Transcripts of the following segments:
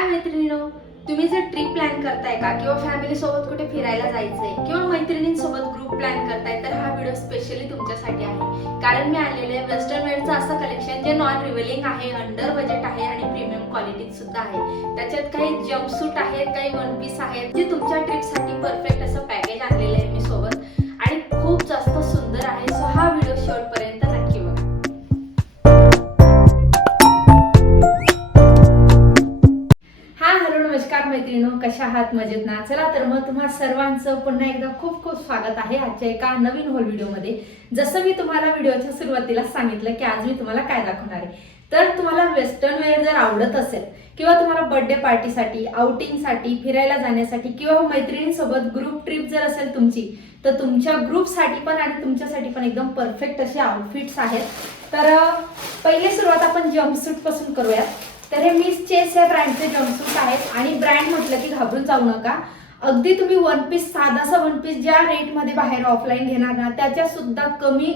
हाय मैत्रिणींनो, तुम्ही जर ट्रिप प्लॅन करताय का किंवा फॅमिली सोबत कुठे फिरायला जायचंय किंवा मैत्रिणींसोबत ग्रुप प्लॅन करताय तर हा व्हिडिओ स्पेशली तुमच्यासाठी आहे. कारण मी आलेले आहे वेस्टर्न वेअरचं असं कलेक्शन जे नॉन रिव्हिलिंग आहे, अंडर बजेट आहे आणि प्रीमियम क्वालिटीत सुद्धा आहे. त्याच्यात काही जम्पसूट आहेत, काही वन पीस आहेत जे तुमच्या ट्रिपसाठी परफेक्ट असं पॅकेज आणलेलं आहे मी सोबत आणि खूप जास्त सुंदर आहे. सो हा व्हिडिओ शेवटपर्यंत नक्की बघा. नमस्कार मैत्रिणींनो, कशा आहात? मजेत ना? चला तर मग तुम्हा सर्वांचं पुन्हा एकदा खूप खूप स्वागत आहे आजच्या एका नवीन होल व्हिडिओमध्ये. जसं मी तुम्हाला व्हिडिओच्या सुरुवातीला सांगितलं की आज मी तुम्हाला काय दाखवणार आहे, तर तुम्हाला वेस्टर्न वेअर जर आवडत असेल किंवा तुम्हाला बर्थडे पार्टीसाठी, आउटिंगसाठी, फिरायला जाण्यासाठी किंवा मैत्रिणींसोबत ग्रुप ट्रिप जर असेल तुमची, तर तुमच्या ग्रुपसाठी पण आणि तुमच्यासाठी पण एकदम परफेक्ट असे आउटफिट्स आहेत. तर पहिले सुरुवात आपण जम्पसूट पासून करूयात. तर हे मिस चेस या ब्रँडचे जम्पसूट आहेत आणि ब्रँड म्हटलं की घाबरून जाऊ नका. अगदी तुम्ही वन पीस, साधासा वन पीस ज्या रेटमध्ये बाहेर ऑफलाईन घेणार ना त्याच्या सुद्धा कमी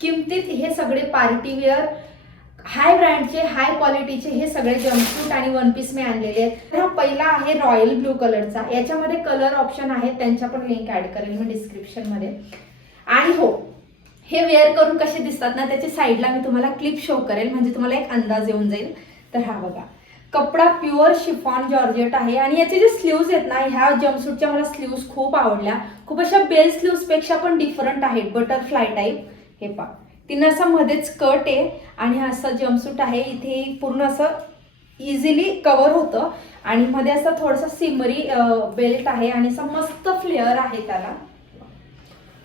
किमतीत हे सगळे पार्टी वेअर हाय ब्रँडचे, हाय क्वालिटीचे हे सगळे जम्पसूट आणि वन पीस मी आणलेले आहेत. तर हा पहिला आहे रॉयल ब्लू कलरचा. याच्यामध्ये कलर ऑप्शन आहेत, त्यांच्या पण लिंक ऍड करेल मी डिस्क्रिप्शन मध्ये. आणि हो, हे वेअर करून कसे दिसतात ना त्याच्या साईडला मी तुम्हाला क्लिप शो करेल, म्हणजे तुम्हाला एक अंदाज येऊन जाईल. तर हा बघा, कपडा प्युअर शिफॉन जॉर्जेट आहे आणि याचे जे स्लीव्ज आहेत ना, ह्या जम्पसूटच्या मला स्लीव्ज खूप आवडल्या. खूप अशा बेल स्लीव्ज पेक्षा पण डिफरंट आहेत, बटरफ्लाय टाईप. हे पहा, तिनं असं मध्येच कट आहे आणि हा असं जम्पसूट आहे. इथे पूर्ण असं इझिली कव्हर होतं आणि मध्ये असं थोडंसं सिमरी बेल्ट आहे आणि असं मस्त फ्लेअर आहे त्याला.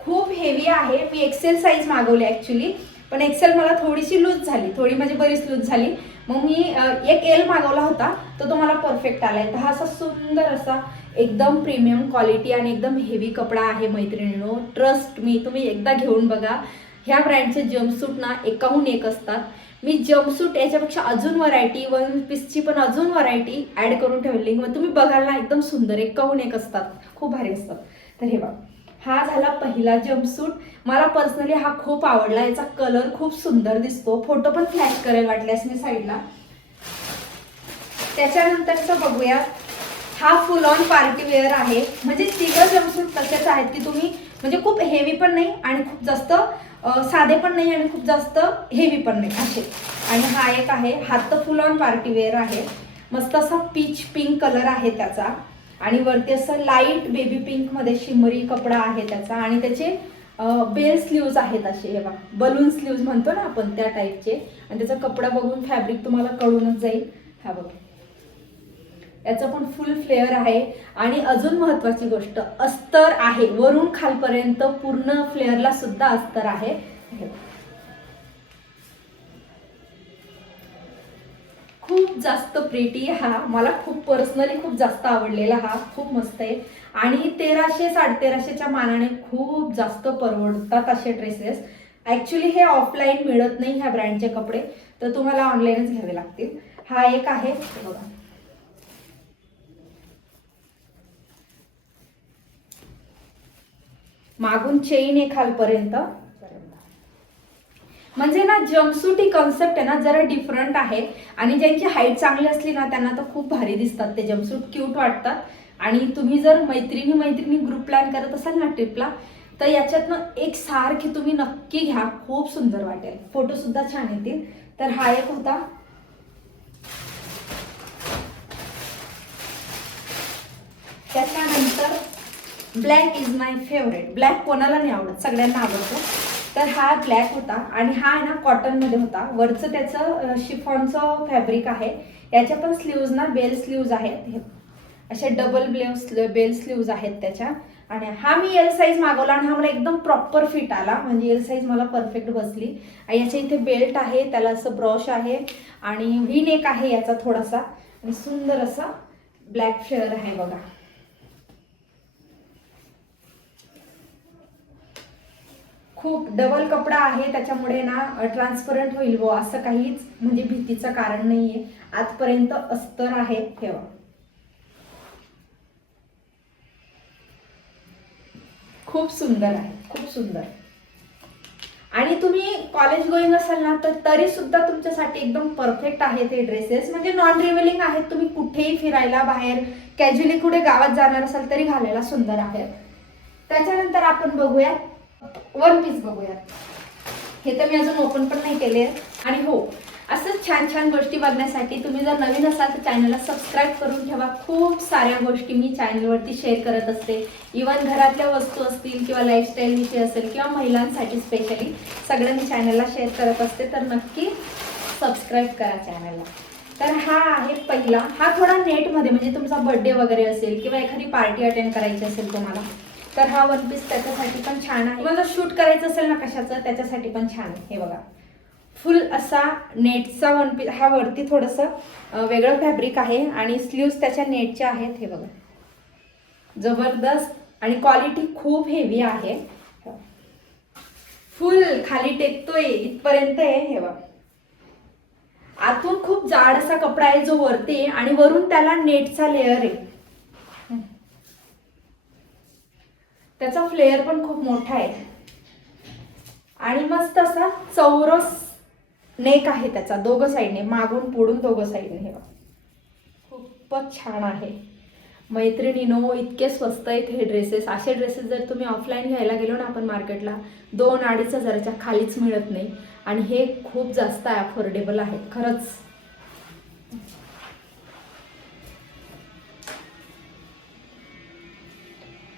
खूप हेवी आहे. मी एक्सेल साईज मागवली ॲक्च्युली, पण एक्सेल मला थोडीशी लूज झाली, थोडी म्हणजे बरीच लूज झाली. मग मी एक एल मागवला होता, तर तो मला परफेक्ट आलाय. तर हा असा सुंदर असा एकदम प्रीमियम क्वालिटी आणि एकदम हेवी कपडा आहे मैत्रिणींनो. ट्रस्ट मी, तुम्ही एकदा घेऊन बघा. ह्या ब्रँडचे जम्पसूट ना एकाहून एक असतात. मी जम्पसूट याच्यापेक्षा अजून व्हरायटी, वन पीसची पण अजून व्हरायटी ॲड करून ठेवली. मग तुम्ही बघाल ना, एकदम सुंदर एकाहून एक असतात, खूप भारी असतात. तर हे बघा, हा झाला पहिला जम्पसूट. मला पर्सनली हा खूप आवडला. याचा कलर खूप सुंदर दिसतो. फोटो पण फ्लॅश करेल वाटल्यास मी साईडला. त्याच्यानंतरचं बघूया, हा फुल ऑन पार्टी वेअर आहे. म्हणजे तिघं जम्पसूट तसेच आहेत की तुम्ही म्हणजे खूप हेवी पण नाही आणि खूप जास्त साधे पण नाही आणि खूप जास्त हेवी पण नाही असे. आणि हा एक आहे, हा तर फुल ऑन पार्टी वेअर आहे. मस्त असा पीच पिंक कलर आहे त्याचा आणि वरती असं लाईट बेबी पिंक मध्ये शिमरी कपडा आहे त्याचा आणि त्याचे बेल स्लीव्ज आहेत असे. हे बघा, बलून स्लीव्ज म्हणतो ना आपण, त्या टाईपचे. आणि त्याचा कपडा बघून फॅब्रिक तुम्हाला कळूनच जाईल. हा बघा, याचं पण फुल फ्लेअर आहे. आणि अजून महत्वाची गोष्ट, अस्तर आहे वरून खालपर्यंत, पूर्ण फ्लेअरला सुद्धा अस्तर आहे. खूप जास्त प्रेटी. हा मला खूप पर्सनली खूप जास्त आवडलेला. हा खूप मस्त आहे आणि 1300-1350च्या मानाने खूप जास्त परवडतात असे ड्रेसेस. ॲक्च्युली हे ऑफलाईन मिळत नाही ह्या ब्रँडचे कपडे, तर तुम्हाला ऑनलाईनच घ्यावे लागतील. हा एक आहे बघा, मागून चेन आहे खालपर्यंत. म्हणजे ना जम्पसूट ही कॉन्सेप्ट आहे ना जरा डिफरंट आहे आणि ज्यांची हाईट चांगली असली ना त्यांना तर खूप भारी दिसतात ते जम्पसूट, क्यूट वाटतात. आणि तुम्ही जर मैत्रिणी ग्रुप प्लॅन करत असाल ना ट्रिपला, तर याच्यातनं एक सारखी तुम्ही नक्की घ्या, खूप सुंदर वाटेल, फोटो सुद्धा छान येतील. तर हा एक होता. त्याच्यानंतर black is my favourite. Black कोणाला नाही आवडत, सगळ्यांना आवडतो. तर हा ब्लॅक होता आणि हा आहे ना कॉटनमध्ये होता. वरचं त्याचं शिफॉनचं फॅब्रिक आहे. याच्या पण स्लीव्ज ना बेल स्लीव्ज आहेत, अशा डबल बेल स्लीव्ज आहेत त्याच्या. आणि हा मी एल साईज मागवला आणि हा मला एकदम प्रॉपर फिट आला, म्हणजे एल साईज मला परफेक्ट बसली. आणि याच्या इथे बेल्ट आहे, त्याला असं ब्रॉश आहे आणि व्ही नेक आहे याचा थोडासा, आणि सुंदर असा ब्लॅक फ्लेअर आहे बघा. खूप डबल कपडा आहे त्याच्यामुळे ना ट्रान्सपरंट होईल वो असं काहीच म्हणजे भीतीचं कारण नाहीये. आजपर्यंत अस्तर आहे. ठेवा, खूप सुंदर आहे, खूप सुंदर. आणि तुम्ही कॉलेज गोईंग असाल ना तर तरी सुद्धा तुमच्यासाठी एकदम परफेक्ट आहे ते ड्रेसेस. म्हणजे नॉन रिव्हिलिंग आहेत, तुम्ही कुठेही फिरायला बाहेर कॅज्युअली कुठे गावात जाणार असाल तरी घालायला सुंदर आहे. त्याच्यानंतर आपण बघूयात वन पीस बघूयात. हे तर मी अजून ओपन पण नाही केले. आणि हो, असंच छान छान गोष्टी बघण्यासाठी तुम्ही जर नवीन असाल तर चॅनलला सबस्क्राईब करून ठेवा. खूप साऱ्या गोष्टी मी चॅनलवरती शेअर करत असते. इवन घरातल्या वस्तू असतील किंवा लाईफस्टाईल विषय असेल किंवा महिलांसाठी स्पेशली सगळं मी चॅनलला शेअर करत असते. तर नक्की सबस्क्राईब करा चॅनलला. तर हा आहे पहिला. हा थोडा नेटमध्ये, म्हणजे तुमचा बर्थडे वगैरे असेल किंवा एखादी पार्टी अटेंड करायची असेल तुम्हाला, तर हा वन पीस त्याच्यासाठी पण छान आहे. मला शूट करायचं असेल ना कशाचं, त्याच्यासाठी पण छान आहे. हे बघा, फुल असा नेटचा वन पीस. हा वरती थोडंसं वेगळं फॅब्रिक आहे आणि स्लीव्स त्याच्या नेटच्या आहेत. हे बघा, जबरदस्त. आणि क्वालिटी खूप हेवी आहे. फुल खाली टेकतोय इथपर्यंत आहे. हे बघा, आतून खूप जाड असा कपडा आहे जो वरती आहे आणि वरून त्याला नेटचा लेअर आहे. त्याचा फ्लेअर पण खूप मोठा आहे आणि मस्त असा चौरस नेक आहे त्याचा, दोघं साईडने, मागून पुढून दोघं साईडने. हे खूपच छान आहे. मैत्रिणीनो, इतके स्वस्त आहेत हे ड्रेसेस. असे ड्रेसेस जर तुम्ही ऑफलाईन घ्यायला गेलो ना आपण मार्केटला, 2-2.5 हजाराच्या खालीच मिळत नाही. आणि हे खूप जास्त अफोर्डेबल आहे खरंच.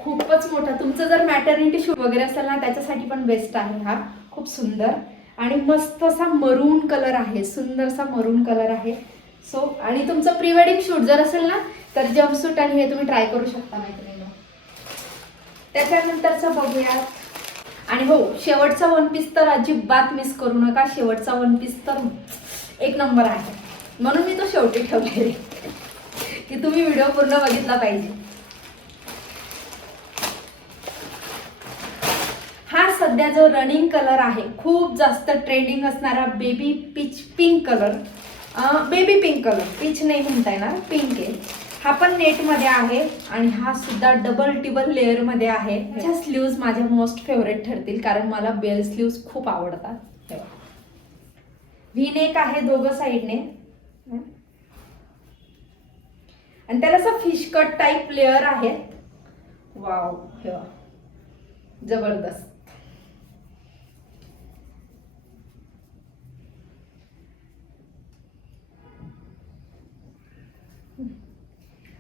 खूपच मोठा. तुमचं जर मॅटर्निटी शूट वगैरे असेल ना त्याच्यासाठी पण बेस्ट आहे हा. खूप सुंदर आणि मस्त असा मरून कलर आहे, सुंदरसा मरून कलर आहे. सो आणि तुमचं प्री वेडिंग शूट जर असेल ना तर जम्पसूट आणि हे तुम्ही ट्राय करू शकता मैत्रिणी. त्याच्यानंतरचं बघूया. आणि हो, शेवटचा वन पीस तर अजिबात मिस करू नका. शेवटचा वन पीस तर एक नंबर आहे, म्हणून मी तो शेवटी ठेवलेला की तुम्ही व्हिडिओ पूर्ण बघितला पाहिजे. हा सध्या जो रनिंग कलर आहे, खूप जास्त ट्रेंडिंग असणारा baby peach pink colour. Baby pink colour, peach नाही म्हणता येणार, पिंक आहे. हा पण नेटमध्ये आहे आणि हा सुद्धा डबल टिबल लेअरमध्ये आहे. ह्याच्या स्लीव्ज माझ्या मोस्ट फेवरेट ठरतील कारण मला बेल स्लीव्ज खूप आवडतात. व्ही नेक आहे दोघं साईडने आणि त्याला असं फिश कट टाईप लेअर आहे. वाव, जबरदस्त.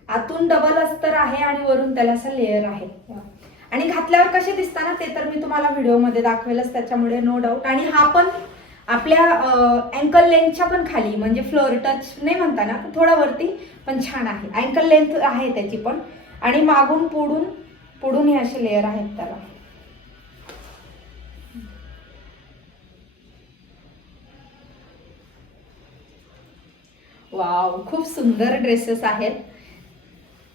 आतून डबल अस्तर आहे आणि वरून त्याला असं लेअर आहे. आणि घातल्यावर कसे दिसताना ते तर मी तुम्हाला व्हिडिओमध्ये दाखवेलच, त्याच्यामुळे नो डाऊट. आणि हा पण आपल्या अँकल लेंथच्या पण खाली, म्हणजे फ्लोअर टच नाही म्हणता ना, थोडा वरती, पण छान आहे. अँकल लेंथ आहे त्याची पण. आणि मागून पुढून हे असे लेअर आहेत त्याला. वाव, खूप सुंदर ड्रेसेस आहेत.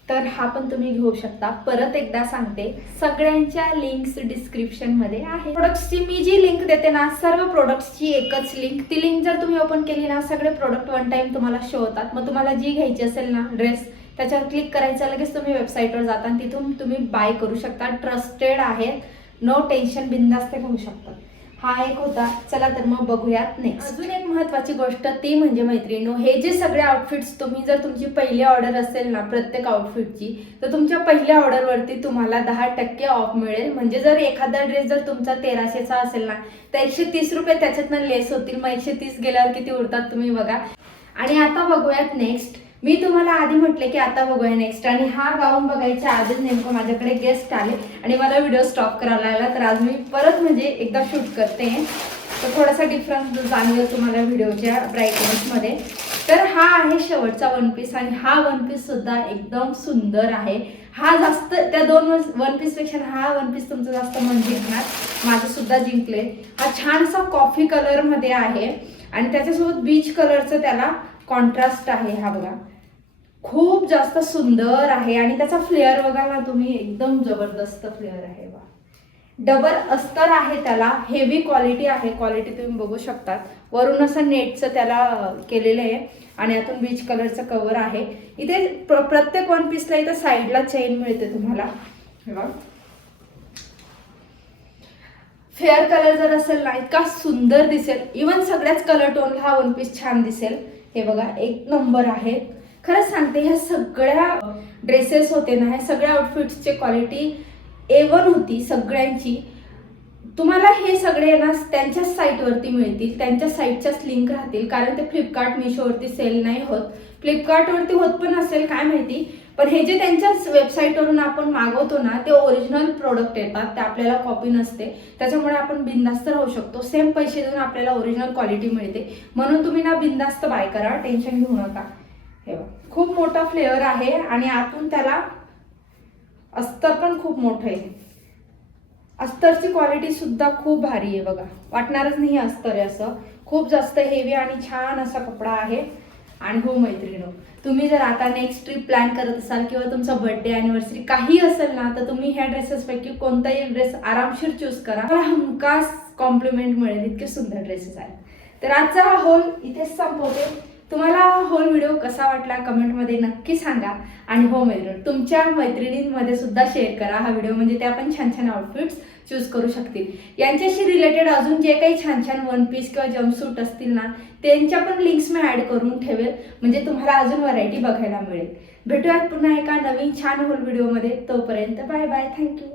तर हा पण तुम्ही घेऊ शकता. परत एकदा सांगते, सगळ्यांच्या लिंक्स डिस्क्रिप्शनमध्ये आहे. प्रोडक्ट्सची मी जी लिंक देते ना, सर्व प्रोडक्ट्सची एकच लिंक. ती लिंक जर तुम्ही ओपन केली ना, सगळे प्रोडक्ट वन टाइम तुम्हाला शो होतात. मग तुम्हाला जी घ्यायची असेल ना ड्रेस, त्याच्यावर क्लिक करायचं, लगेच तुम्ही वेबसाईटवर जाता आणि तिथून तुम्ही बाय करू शकता. ट्रस्टेड आहे, नो टेन्शन, बिंदास्त घेऊ शकता. हा एक होता. चला तर मग बघूयात नेक्स्ट. अजून एक महत्त्वाची गोष्ट ती म्हणजे मैत्रिणींनो, हे जे सगळे आउटफिट्स तुम्ही जर तुमची पहिली ऑर्डर असेल ना प्रत्येक आउटफिटची, तर तुमच्या पहिल्या ऑर्डरवरती तुम्हाला 10% ऑफ मिळेल. म्हणजे जर एखादा ड्रेस जर तुमचा 1300चा असेल ना तर 130 रुपये त्याच्यातनं लेस होतील. मग 130 गेल्यावर किती उरतात तुम्ही बघा. आणि आता बघूयात नेक्स्ट. मी तुम्हाला आधी म्हटले की आता बघूया नेक्स्ट. आणि हा गाऊन बघायच्या आधीच नेमकं माझ्याकडे गेस्ट आले आणि मला व्हिडिओ स्टॉप करायला लागला. तर आज मी परत म्हणजे एकदा शूट करते, तर थोडासा डिफरन्स जाणवेल तुम्हाला व्हिडिओच्या ब्राईटनेसमध्ये. तर हा आहे शेवटचा वन पीस आणि हा वन पीस सुद्धा एकदम सुंदर आहे. हा जास्त त्या दोन वन पीसपेक्षा हा वन पीस तुमचं जास्त मन जिंकणार, माझं सुद्धा जिंकले. हा छान असा कॉफी कलरमध्ये आहे आणि त्याच्यासोबत बीच कलरचं त्याला कॉन्ट्रास्ट आहे. हा बघा, खूप जास्त सुंदर आहे आणि त्याचा फ्लेअर बघा ना तुम्ही, एकदम जबरदस्त फ्लेअर आहे. बा, डबल अस्तर आहे त्याला, हेवी क्वालिटी आहे. क्वालिटी तुम्ही बघू शकता. वरून असं नेटचं त्याला केलेलं आहे आणि आतून बीच कलरचं कव्हर आहे. इथे प्रत्येक वन पीसला इथं साईडला चेन मिळते तुम्हाला. हे बघा, फेअर कलर जर असेल ना इतका सुंदर दिसेल. इवन सगळ्याच कलर टोनला हा वन पीस छान दिसेल. हे बघा एक नंबर आहे. खरंच सांगते ह्या सगळ्या ड्रेसेस होते ना, ह्या सगळ्या आउटफिट्सची क्वालिटी A1 होती सगळ्यांची. तुम्हाला हे सगळे ना त्यांच्याच साईटवरती मिळतील, त्यांच्या साईटच्याच लिंक राहतील, कारण ते फ्लिपकार्ट मिशोवरती सेल नाही होत. फ्लिपकार्टवरती होत पण असेल काय माहिती, पण हे जे त्यांच्याच वेबसाईटवरून आपण मागवतो ना ते ओरिजिनल प्रोडक्ट येतात, ते आपल्याला कॉपी नसते. त्याच्यामुळे आपण बिंदास्त राहू शकतो. सेम पैसे देऊन आपल्याला ओरिजिनल क्वालिटी मिळते. म्हणून तुम्ही ना बिंदास्त बाय करा, टेन्शन घेऊ नका. हे बघा खूप मोठा फ्लेअर आहे आणि आतून त्याला अस्तर पण खूप मोठं आहे. अस्तरची क्वालिटी सुद्धा खूप भारी आहे बघा, वाटणारच नाही अस्तर आहे असं. खूप जास्त हेवी आणि छान असा कपडा आहे. आणि हो मैत्रिणींनो, तुम्ही जर आता नेक्स्ट ट्रिप प्लॅन करत असाल किंवा तुमचा बर्थडे अॅनिव्हर्सरी काही असेल ना, तर तुम्ही ह्या ड्रेसेसपैकी कोणताही ड्रेस आरामशीर चूज करा. मला हमखास कॉम्प्लिमेंट मिळेल, इतके सुंदर ड्रेसेस आहेत. तर आजचा हा होल इथेच संपवते. तुम्हाला होल व्हिडिओ कसा वाटला कमेंटमध्ये नक्की सांगा. आणि हो मैत्रिणी, तुमच्या मैत्रिणींमध्ये सुद्धा शेअर करा हा व्हिडिओ, म्हणजे त्या पण छान छान आउटफिट्स चूज करू शकतील. यांच्याशी रिलेटेड अजून जे काही छान छान वन पीस किंवा जम्पसूट असतील ना, त्यांच्या पण लिंक्स मी ॲड करून ठेवेल, म्हणजे तुम्हाला अजून व्हरायटी बघायला मिळेल. भेटूयात पुन्हा एका नवीन छान होल व्हिडिओमध्ये. तोपर्यंत बाय बाय, थँक्यू.